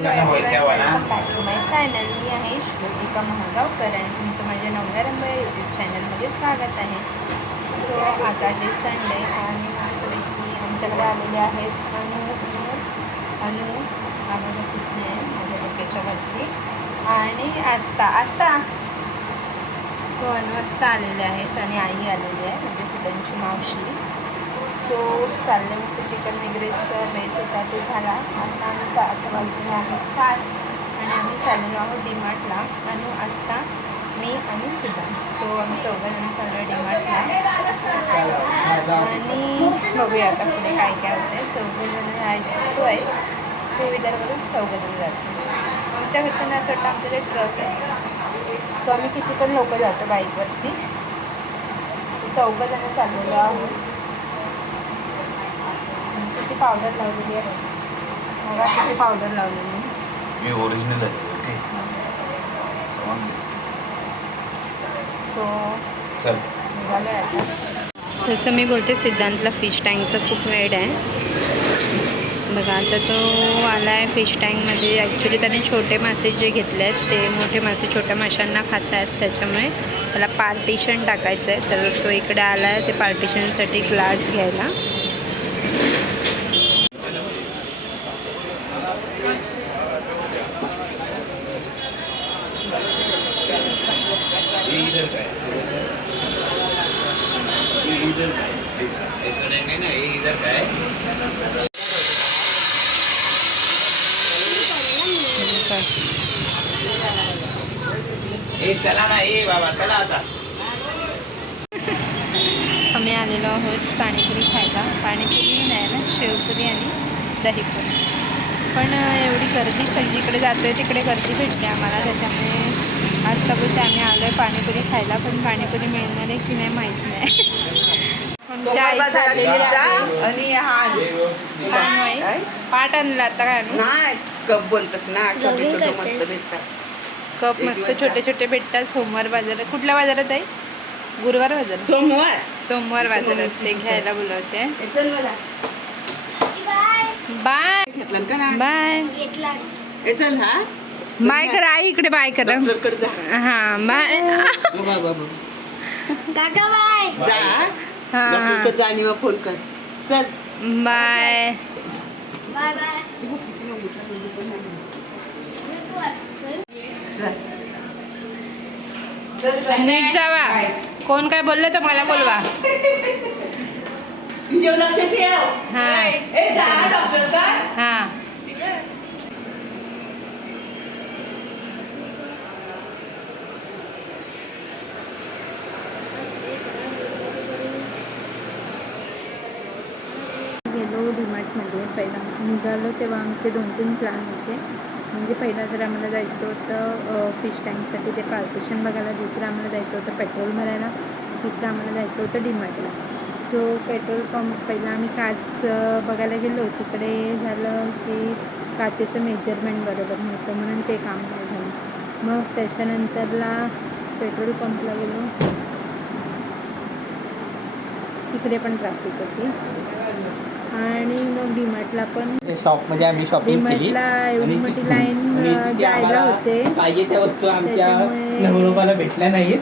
Channel मी आहे श्रुतिका महागावकर आणि तुमचं माझ्या नवव्या रंग यूट्यूब चॅनलमध्ये स्वागत आहे. सो आता डे संडे आणि मस्तपैकी आमच्याकडे आलेले आहेत अनु अनु आम्हाला आहे? माझ्या डोक्याच्या वरती. आणि आस्था आस्था. सो अनु आस्था आलेले आहेत आणि आई आलेली आहे म्हणजे सुडांची मावशी. सो चालले मस्त चिकन वगैरेचं बेत होता तो झाला. आता आम्ही चा आता वाजले आहेत सात आणि आम्ही चाललेलो आहोत डीमार्टला अनु आस्था मी आणि सुधा. सो आम्ही चौघजण चाललो डीमार्टला. आणि बघूया आता पुढे काय काय होते चौघजण तो आहे. टू व्हीलरवरून चौघजण जातो आमच्या घरच्यांना असं वाटतं आमच्याकडे ट्रक आहे. सो आम्ही किती पण लोकं जातो बाईकवरती चौघजण चाललेलो आहोत. पावडर लावलेली आहे. किती पावडर लावलेली आहे. मी ओरिजिनल आहे ओके सो चल. निघालो आता. जसं मी बोलते सिद्धांतला फिश टँकचा खूप वेळ आहे. बघा आता तो आला आहे फिश टँकमध्ये ॲक्च्युली त्याने छोटे मासे जे घेतले आहेत ते मोठे मासे छोट्या माशांना खात आहेत त्याच्यामुळे त्याला पार्टिशन टाकायचं आहे तर तो इकडे आला आहे ते पार्टिशनसाठी ग्लास घ्यायला ये इधर का है का है ऐसा ऐसा नहीं ना ये इधर का है ए चला ना ए बाबा चला आता आम्ही आलेलो आहोत पाणीपुरी खायला. पाणीपुरी नाही ना शेवपुरी आणि दहीपुरी. पण एवढी गर्दी सगळीकडे जातो आहे तिकडे गर्दी भेटली आम्हाला. त्याच्यामुळे आज ते आम्ही आलो आहे पाणीपुरी खायला पण पाणीपुरी मिळणार आहे की नाही माहीत नाही. आई चाललेली आहे आणि हा काय माहीत? पाट आणलं आता काय आणू? नाही कप बोलतस ना. छोटे छोटे मस्त भेटतात. कप मस्त छोटे छोटे भेटतात. सोमवार बाजारात. कुठल्या बाजारात आहे? गुरुवार बाजारात. सोमवार. सोमवार बाजारात. ते घ्यायला बोलवते. हे चल मला. बाय. घेतलं का ना बाय. हे चल हा. बाय करा. आई इकडे बाय करा. डॉक्टरकडे जा. हा बाय. बाबा बाबा जा. हा. डॉक्टरकडे जा आणि मग फोन कर. चल. बाय. नीट जावा. कोण काय बोललं तर मला बोलवा. लक्ष ठेव. हा. हा गेलो डीमार्टमध्ये पहिला. निघालो तेव्हा आमचे दोन तीन प्लॅन होते. म्हणजे पहिला तर आम्हाला जायचं होतं फिश टँकसाठी ते पार्टिशन बघायला दुसरं आम्हाला जायचं होतं पेट्रोल भरायला तिसरं आम्हाला जायचं होतं डीमार्टला सो पेट्रोल पंप पहिला आम्ही काच बघायला गेलो. तिकडे झालं की काचेचं मेजरमेंट बरोबर नव्हतं म्हणून ते काम नाही झालं. मग त्याच्यानंतरला पेट्रोल पंपला गेलो. तिकडे पण ट्रॅफिक होती. आणि मग डीमार्टला पण शॉपमध्ये आम्ही शॉपिंग केली. एवढी आणि मोठी लाईन जायला होते. पाहिजे त्या वस्तू आमच्या त्याच्यामुळे- नवरोबाला भेटल्या नाहीत.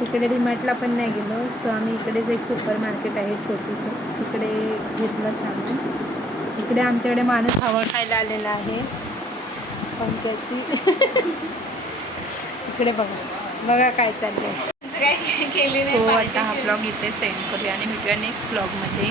तिकडे डीमार्टला पण नाही गेलो. सो आम्ही इकडेच एक सुपर मार्केट आहे छोटूसं तिकडे घेतलं सामान. इकडे आमच्याकडे माणूस हवा खायला आलेला आहे. पंख्याची इकडे बघा. बघा काय चाललंय. सो आता हा ब्लॉग इथे सेंड करूया आणि भेटूया नेक्स्ट ब्लॉगमध्ये